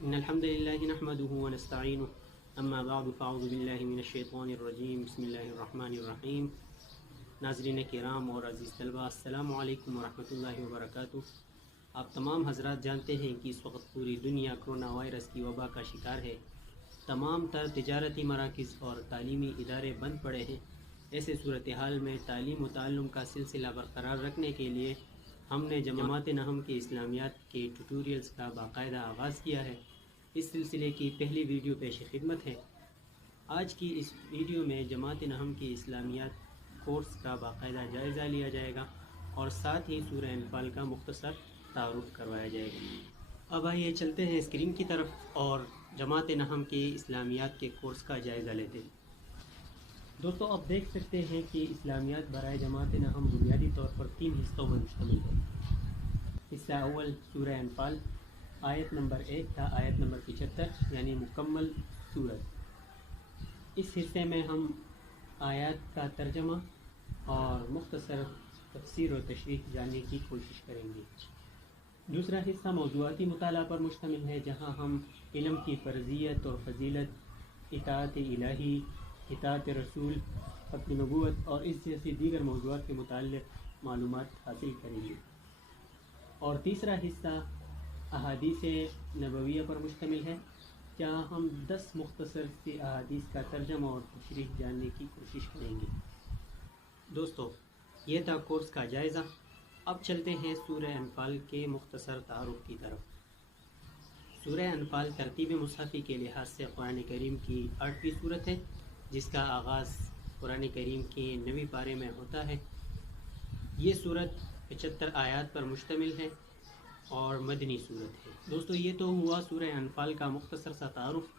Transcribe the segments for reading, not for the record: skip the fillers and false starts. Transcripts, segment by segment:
إن الحمد لله نحمده ونستعينه أما بعد فأعوذ بالله من الشيطان الرجيم بسم الله الرحمن الرحيم. ناظرین کرام اور عزیز طلبہ، السلام علیکم ورحمۃ اللہ وبرکاتہ. آپ تمام حضرات جانتے ہیں کہ اس وقت پوری دنیا کرونا وائرس کی وبا کا شکار ہے. تمام تر تجارتی مراکز اور تعلیمی ادارے بند پڑے ہیں. ایسے صورتحال میں تعلیم و تعلم کا سلسلہ برقرار رکھنے کے لیے ہم نے جماعت نہم کے اسلامیات کے ٹیوٹوریلز کا باقاعدہ آغاز کیا ہے. اس سلسلے کی پہلی ویڈیو پیش خدمت ہے. آج کی اس ویڈیو میں جماعت نہم کے اسلامیات کورس کا باقاعدہ جائزہ لیا جائے گا اور ساتھ ہی سورہ انفال کا مختصر تعارف کروایا جائے گا. اب آئیے چلتے ہیں اسکرین کی طرف اور جماعت نہم کے اسلامیات کے کورس کا جائزہ لیتے ہیں. دوستو، آپ دیکھ سکتے ہیں کہ اسلامیات برائے جماعت نہم بنیادی طور پر 3 حصوں میں مشتمل ہے. حصہ اول سورہ انفال، آیت نمبر 1 تا آیت نمبر 75 یعنی مکمل سورت. اس حصے میں ہم آیات کا ترجمہ اور مختصر تفسیر و تشریح جاننے کی کوشش کریں گے. دوسرا حصہ موضوعاتی مطالعہ پر مشتمل ہے، جہاں ہم علم کی فرضیت اور فضیلت، اطاعت الہی، اطاعت رسول، ختم نبوت اور اس جیسی دیگر موضوعات کے متعلق معلومات حاصل کریں گے. اور تیسرا حصہ احادیث نبویہ پر مشتمل ہے، جہاں ہم 10 مختصر سی احادیث کا ترجمہ اور تشریح جاننے کی کوشش کریں گے. دوستو، یہ تھا کورس کا جائزہ. اب چلتے ہیں سورہ انفال کے مختصر تعارف کی طرف. سورہ انفال ترتیب مصحفی کے لحاظ سے قرآن کریم کی 8ویں سورت ہے، جس کا آغاز قرآن کریم کے 9ویں پارے میں ہوتا ہے. یہ سورت 75 آیات پر مشتمل ہے اور مدنی سورت ہے. دوستو، یہ تو ہوا سورہ انفال کا مختصر سا تعارف.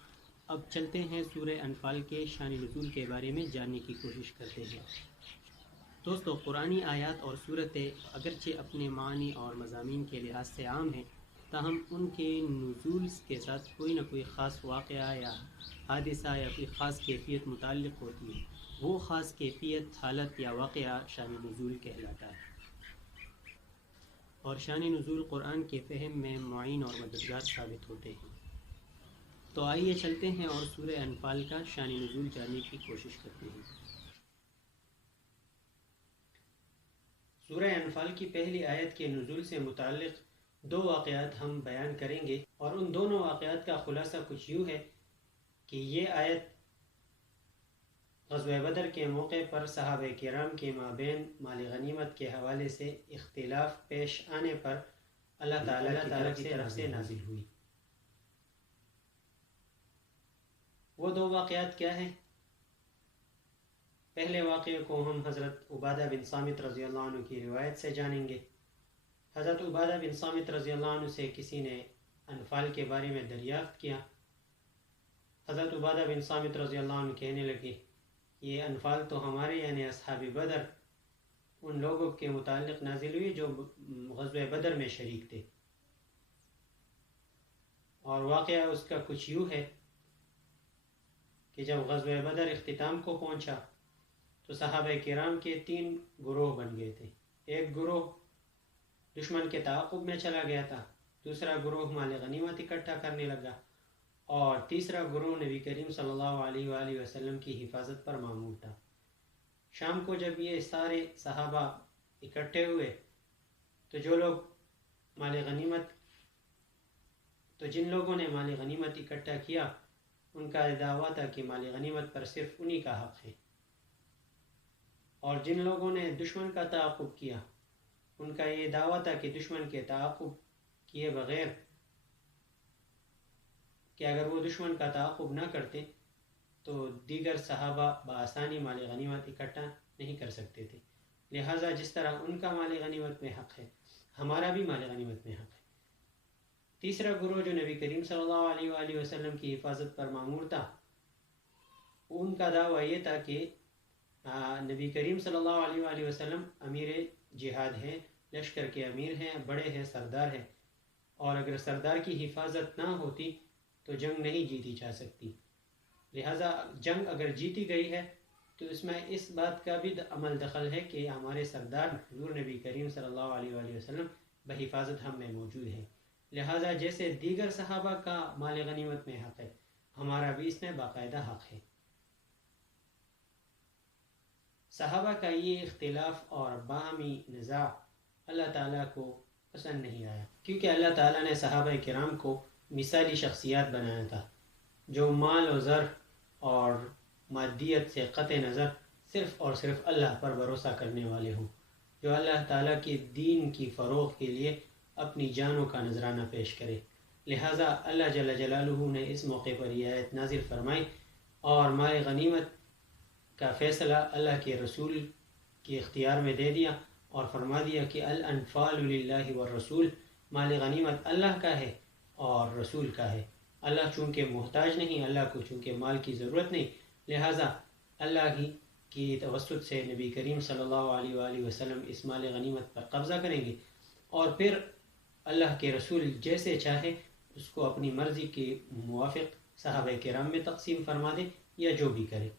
اب چلتے ہیں سورہ انفال کے شان نزول کے بارے میں جاننے کی کوشش کرتے ہیں. دوستو، قرآنی آیات اور صورتیں اگرچہ اپنے معنی اور مضامین کے لحاظ سے عام ہیں، تاہم ان کے نزول کے ساتھ کوئی نہ کوئی خاص واقعہ یا حادثہ یا کوئی خاص کیفیت متعلق ہوتی ہے. وہ خاص کیفیت، حالت یا واقعہ شان نزول کہلاتا ہے. اور شان نزول قرآن کے فہم میں معین اور مددگار ثابت ہوتے ہیں. تو آئیے چلتے ہیں اور سورہ انفال کا شان نزول جاننے کی کوشش کرتے ہیں. سورہ انفال کی پہلی آیت کے نزول سے متعلق 2 واقعات ہم بیان کریں گے، اور ان دونوں واقعات کا خلاصہ کچھ یوں ہے کہ یہ آیت غزوہ بدر کے موقع پر صحابہ کرام کے مابین مال غنیمت کے حوالے سے اختلاف پیش آنے پر اللہ تعالیٰ کی طرف سے نازل ہوئی. وہ 2 واقعات کیا ہیں؟ پہلے واقعے کو ہم حضرت عبادہ بن صامت رضی اللہ عنہ کی روایت سے جانیں گے. حضرت عبادہ بن صامت رضی اللہ عنہ سے کسی نے انفال کے بارے میں دریافت کیا. حضرت عبادہ بن صامت رضی اللہ عنہ کہنے لگے، یہ انفال تو ہمارے یعنی اصحاب بدر ان لوگوں کے متعلق نازل ہوئی جو غزوہ بدر میں شریک تھے. اور واقعہ اس کا کچھ یوں ہے کہ جب غزوہ بدر اختتام کو پہنچا تو صحابہ کرام کے 3 گروہ بن گئے تھے. ایک گروہ دشمن کے تعاقب میں چلا گیا تھا، دوسرا گروہ مال غنیمت اکٹھا کرنے لگا، اور تیسرا گروہ نبی کریم صلی اللہ علیہ وآلہ وسلم کی حفاظت پر مامور تھا. شام کو جب یہ سارے صحابہ اکٹھے ہوئے تو جن لوگوں نے مال غنیمت اکٹھا کیا، ان کا دعویٰ تھا کہ مال غنیمت پر صرف انہی کا حق ہے، اور جن لوگوں نے دشمن کا تعاقب کیا، ان کا یہ دعویٰ تھا کہ دشمن کے تعاقب کیے بغیر، کہ اگر وہ دشمن کا تعاقب نہ کرتے تو دیگر صحابہ بآسانی مال غنیمت اکٹھا نہیں کر سکتے تھے. لہٰذا جس طرح ان کا مال غنیمت میں حق ہے، ہمارا بھی مال غنیمت میں حق ہے. تیسرا گروہ جو نبی کریم صلی اللہ علیہ وآلہ وسلم کی حفاظت پر مامور تھا، ان کا دعویٰ یہ تھا کہ نبی کریم صلی اللہ علیہ وآلہ وسلم امیر جہاد ہیں، لشکر کے امیر ہیں، بڑے ہیں، سردار ہیں، اور اگر سردار کی حفاظت نہ ہوتی تو جنگ نہیں جیتی جا سکتی. لہٰذا جنگ اگر جیتی گئی ہے تو اس میں اس بات کا بھی عمل دخل ہے کہ ہمارے سردار حضور نبی کریم صلی اللہ علیہ وآلہ وسلم بحفاظت ہم میں موجود ہیں. لہٰذا جیسے دیگر صحابہ کا مال غنیمت میں حق ہے، ہمارا بھی اس میں باقاعدہ حق ہے۔ صحابہ کا یہ اختلاف اور باہمی نزاع اللہ تعالیٰ کو پسند نہیں آیا، کیونکہ اللہ تعالیٰ نے صحابہ کرام کو مثالی شخصیات بنایا تھا، جو مال و زر اور مادیت سے قطع نظر صرف اور صرف اللہ پر بھروسہ کرنے والے ہوں، جو اللہ تعالیٰ کے دین کی فروغ کے لیے اپنی جانوں کا نذرانہ پیش کرے۔ لہٰذا اللہ جل جلالہ نے اس موقع پر یہ آیت نازل فرمائی اور مال غنیمت کا فیصلہ اللہ کے رسول کے اختیار میں دے دیا اور فرما دیا کہ الانفال للہ والرسول، مال غنیمت اللہ کا ہے اور رسول کا ہے۔ اللہ چونکہ محتاج نہیں، اللہ کو چونکہ مال کی ضرورت نہیں، لہٰذا اللہ ہی کی توسط سے نبی کریم صلی اللہ علیہ وآلہ وسلم اس مال غنیمت پر قبضہ کریں گے، اور پھر اللہ کے رسول جیسے چاہے اس کو اپنی مرضی کے موافق صحابہ کرام میں تقسیم فرما دے یا جو بھی کرے۔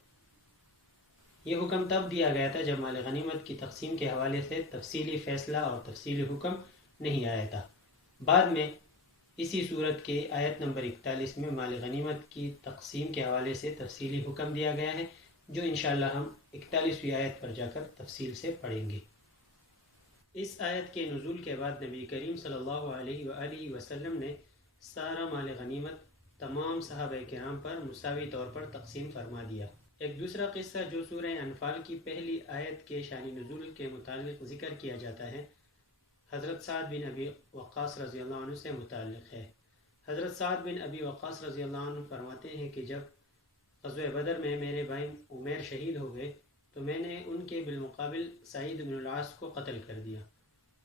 یہ حکم تب دیا گیا تھا جب مال غنیمت کی تقسیم کے حوالے سے تفصیلی فیصلہ اور تفصیلی حکم نہیں آیا تھا۔ بعد میں اسی صورت کے آیت نمبر 41 میں مال غنیمت کی تقسیم کے حوالے سے تفصیلی حکم دیا گیا ہے، جو انشاءاللہ ہم 41ویں آیت پر جا کر تفصیل سے پڑھیں گے۔ اس آیت کے نزول کے بعد نبی کریم صلی اللہ علیہ وآلہ وسلم نے سارا مال غنیمت تمام صحابہ کرام پر مساوی طور پر تقسیم فرما دیا۔ ایک دوسرا قصہ جو سورہ انفال کی پہلی آیت کے شان نزول کے متعلق ذکر کیا جاتا ہے، حضرت سعد بن ابی وقاص رضی اللہ عنہ سے متعلق ہے۔ حضرت سعد بن ابی وقاص رضی اللہ عنہ فرماتے ہیں کہ جب غزوہ بدر میں میرے بھائی عمیر شہید ہو گئے تو میں نے ان کے بالمقابل سعید بن العاص کو قتل کر دیا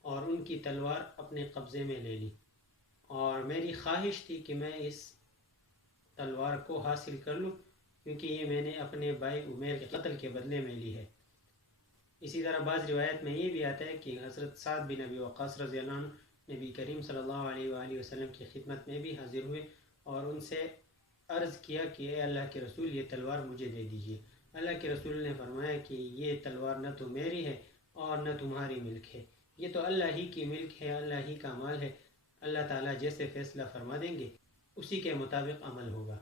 اور ان کی تلوار اپنے قبضے میں لے لی، اور میری خواہش تھی کہ میں اس تلوار کو حاصل کر لوں، کیونکہ یہ میں نے اپنے بھائی عمیر کے قتل کے بدلے میں لی ہے۔ اسی طرح بعض روایت میں یہ بھی آتا ہے کہ حضرت سعد بن ابی وقاص رضی اللہ عنہ نبی کریم صلی اللہ علیہ وآلہ وسلم کی خدمت میں بھی حاضر ہوئے اور ان سے عرض کیا کہ اے اللہ کے رسول، یہ تلوار مجھے دے دیجیے۔ اللہ کے رسول نے فرمایا کہ یہ تلوار نہ تو میری ہے اور نہ تمہاری ملک ہے، یہ تو اللہ ہی کی ملک ہے، اللہ ہی کا مال ہے، اللہ تعالیٰ جیسے فیصلہ فرما دیں گے اسی کے مطابق عمل ہوگا۔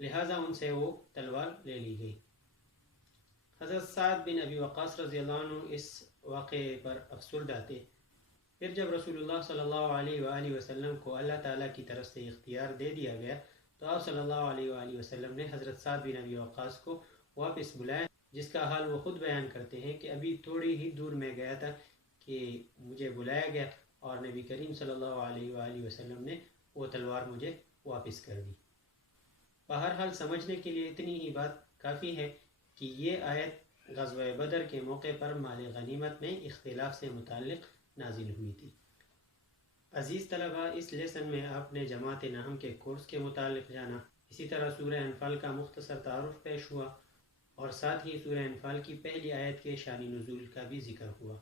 لہٰذا ان سے وہ تلوار لے لی گئی۔ حضرت سعد بن ابی وقاص رضی اللہ عنہ اس واقعے پر افسردہ تھے۔ پھر جب رسول اللہ صلی اللہ علیہ وآلہ وسلم کو اللہ تعالیٰ کی طرف سے اختیار دے دیا گیا تو آپ صلی اللہ علیہ وآلہ وسلم نے حضرت سعد بن ابی وقاص کو واپس بلایا، جس کا حال وہ خود بیان کرتے ہیں کہ ابھی تھوڑی ہی دور میں گیا تھا کہ مجھے بلایا گیا اور نبی کریم صلی اللہ علیہ وآلہ وسلم نے وہ تلوار مجھے واپس کر دی۔ بہرحال سمجھنے کے لیے اتنی ہی بات کافی ہے کہ یہ آیت غزوہ بدر کے موقع پر مال غنیمت میں اختلاف سے متعلق نازل ہوئی تھی۔ عزیز طلبہ، اس لیسن میں آپ نے جماعت نہم کے کورس کے متعلق جانا، اسی طرح سورہ انفال کا مختصر تعارف پیش ہوا اور ساتھ ہی سورہ انفال کی پہلی آیت کے شان نزول کا بھی ذکر ہوا۔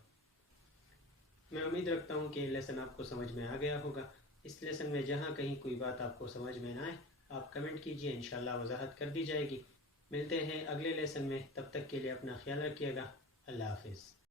میں امید رکھتا ہوں کہ یہ لیسن آپ کو سمجھ میں آ گیا ہوگا۔ اس لیسن میں جہاں کہیں کوئی بات آپ کو سمجھ میں نہ آئے آپ کمنٹ کیجئے، انشاءاللہ وضاحت کر دی جائے گی۔ ملتے ہیں اگلے لیسن میں، تب تک کے لیے اپنا خیال رکھیے گا۔ اللہ حافظ۔